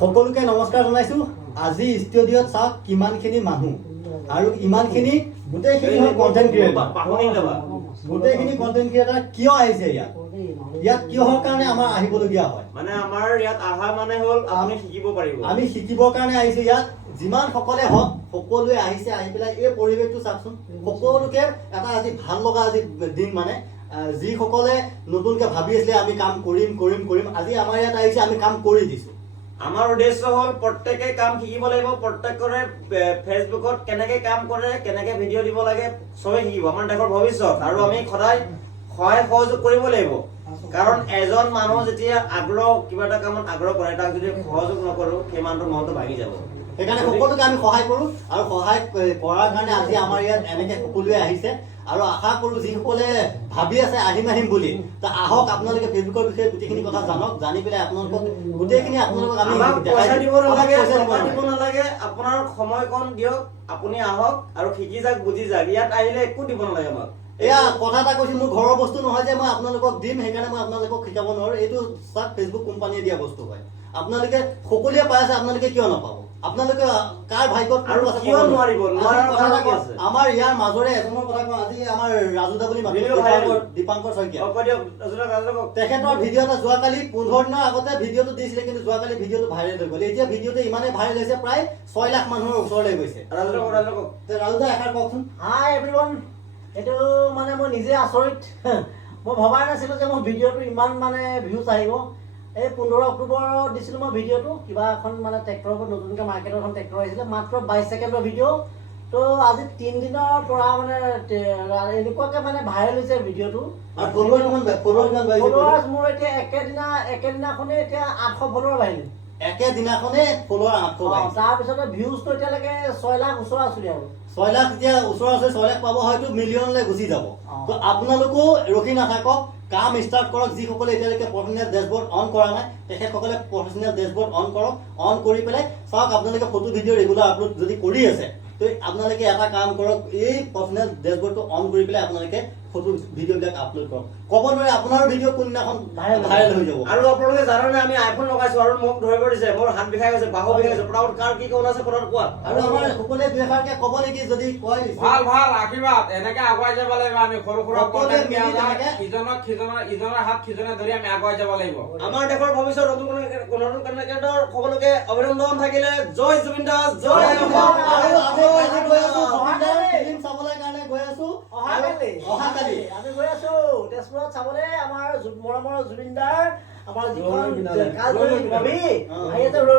সকলোকে নমস্কাৰ জনাইছো। আজি ষ্টুডিঅ'ত চাওক কিমানখিনি মানুহ আৰু ইমানখিনি গোটেইখিনি কন্টেন্ট ক্ৰিয়েটৰ। গোটেইখিনি কন্টেন্ট ক্ৰিয়েটৰ কিয় আহিছে ইয়াত কিহৰ কাৰণে আমাৰ আহিবলগীয়া হয় মানে আমাৰ ইয়াত আহা মানে হ'ল আপুনি শিকিব পাৰিব। আমি শিকিবৰ কাৰণে আহিছো ইয়াত। যিমান সকলে হওক সকলোৱে আহিছে, আহি পেলাই এই পৰিৱেশটো চাওকচোন। সকলোকে এটা আজি ভাল লগা আজি দিন মানে যিসকলে নতুনকে ভাবি আছিলে আমি কাম কৰিম কৰিম কৰিম, আজি আমাৰ ইয়াত আহিছে, আমি কাম কৰি দিছো। আমাৰ উদ্দেশ্য হ'ল প্ৰত্যেকে কাম শিকিব লাগিব। প্ৰত্যেকৰে ফেচবুকত কেনেকে কাম কৰে, কেনেকে ভিডিঅ' দিব লাগে চবেই শিকিব। আমাৰ দেশৰ ভৱিষ্যত আৰু আমি সদায় সহায় সহযোগ কৰিব লাগিব। কাৰণ এজন মানুহ যেতিয়া আগ্ৰহ কিবা এটা কামত আগ্ৰহ কৰে, তাক যদি সহযোগ নকৰো সেই মানুহটোৰ মনটো ভাঙি যাব। সেইকাৰণে সকলোকে আমি সহায় কৰো আৰু সহায় কৰাৰ কাৰণে আজি আমাৰ ইয়াত এনেকে সকলোৱে আহিছে আৰু আশা কৰো যিসকলে ভাবি আছে আহিম বুলি আহক। আপোনালোকে ফেচবুকৰ বিষয়ে গোটেইখিনি কথা জানক, জানি পেলাই আপোনালোকক গোটেইখিনি আপোনালোকক আমি পইচা দিব নালাগে, আপোনাৰ সময়কণ দিয়ক, আপুনি আহক আৰু শিকি যাওক, বুজি যাওক। ইয়াত আহিলে একো দিব নালাগে আমাক। এয়া কথা এটা কৈছো, মোৰ ঘৰৰ বস্তু নহয় যে মই আপোনালোকক দিম, সেইকাৰণে মই আপোনালোকক শিকাব নোৱাৰো। এইটো চাওক ফেচবুক কোম্পানীয়ে দিয়া বস্তু হয়। আপোনালোকে সকলোৱে পাই আছে, আপোনালোকে কিয় নাপাব? আপোনালোকে কাৰ ভাগ্যত আৰু কিয় নোৱাৰিব? আমাৰ ইয়াৰ মাজৰে এজনৰ কথা কওঁ। আজি আমাৰ ৰাজুদা বুলি দীপাংকৰ শইকীয়া, তেখেতৰ ভিডিঅ' এটা যোৱাকালি 15 দিনৰ আগতে ভিডিঅ'টো দিছিলে, কিন্তু যোৱাকালি ভিডিঅ'টো ভাইৰেল হৈ গ'ল। এতিয়া ভিডিঅ'টো ইমানেই ভাইৰেল হৈছে, প্ৰায় 6 লাখ মানুহৰ ওচৰলৈ গৈছে। ৰাজুদা এষাৰ কওকচোন। হাই এভৰিৱান, এইটো মানে মই নিজে আচৰিত। মই ভবাই নাছিলো যে মোৰ ভিডিঅ'টো ইমান মানে ভিউজ আহিব। এই 15 অক্টোবৰত দিছিলো মই ভিডিঅ'টো, কিবা এখন মানে ট্ৰেক্টৰৰ ওপৰত নতুনকৈ মাৰ্কেটৰ এখন ট্ৰেক্টৰ আহিছিলে, মাত্ৰ 22 ছেকেণ্ডৰ ভিডিঅ'। তো আজি 3 দিনৰ পৰা মানে এনেকুৱাকে মানে ভাইৰেল হৈছে ভিডিঅ'টো। ফলোৱাৰ্ছ মোৰ এতিয়া একেদিনাখনে এতিয়া 800 ফলোৱাৰ বাঢ়িলে। একেদিনাখনে ফলোৱাৰ 800 বাঢ়িছে। তাৰপিছতে ভিউজটো এতিয়ালৈকে 6 লাখ ওচৰা ওচৰি আৰু 6 লাখ এতিয়া ওচৰা ওচৰি 6 লাখ পাব, হয়তো মিলিয়নলৈ গুচি যাব। তো আপোনালোকো ৰখি নাথাকক, কাম ষ্টাৰ্ট কৰক। যিসকলে এতিয়ালৈকে প্ৰফেচনেল ডেছবৰ্ড অন কৰা নাই, তেখেতসকলে প্ৰফেচনেল ডেছবৰ্ড অন কৰক। অন কৰি পেলাই চাওক, আপোনালোকে ফটো ভিডিঅ' ৰেগুলাৰ আপলোড যদি কৰি আছে, তো আপোনালোকে এটা কাম কৰক, এই প্ৰফেচনেল ডেছবৰ্ডটো অন কৰি পেলাই আপোনালোকে ফটো ভিডিঅ'বিলাক আপলোড কৰক। ক'ব নোৱাৰে আপোনাৰ ভিডিঅ' কোনদিনাখন ভাইৰেল হৈ যাব। আৰু আপোনালোকে জানেনে আমি আইফোন লগাইছো আৰু মোক ধৰিব দিছে, মোৰ হাত বিষাই গৈছে, বাহু বিষাই গৈছে। পটাপট কাৰ কি কোন আছে পটাপট কোৱা। আৰু আমাৰ সকলোৱে দুই এষাৰকে ক'ব নেকি, যদি কয়। ভাল ভাল আশীৰ্বাদ, এনেকে আগুৱাই যাব লাগিব। আমি সৰু সৰু ইজনৰ হাত সিজনে ধৰি আমি আগুৱাই যাব লাগিব। আমাৰ দেশৰ ভৱিষ্যত নতুন ক্ৰিকেটৰ সকলোকে অভিনন্দন থাকিলে। জয় জুবিন দাস, জয় চাবলৈ কাৰণে গৈ আছো অহাকালি আমি গৈ আছো তেজপুৰত চাবলৈ আমাৰ মৰমৰ জুবিন দাৰ আমাৰ যিখন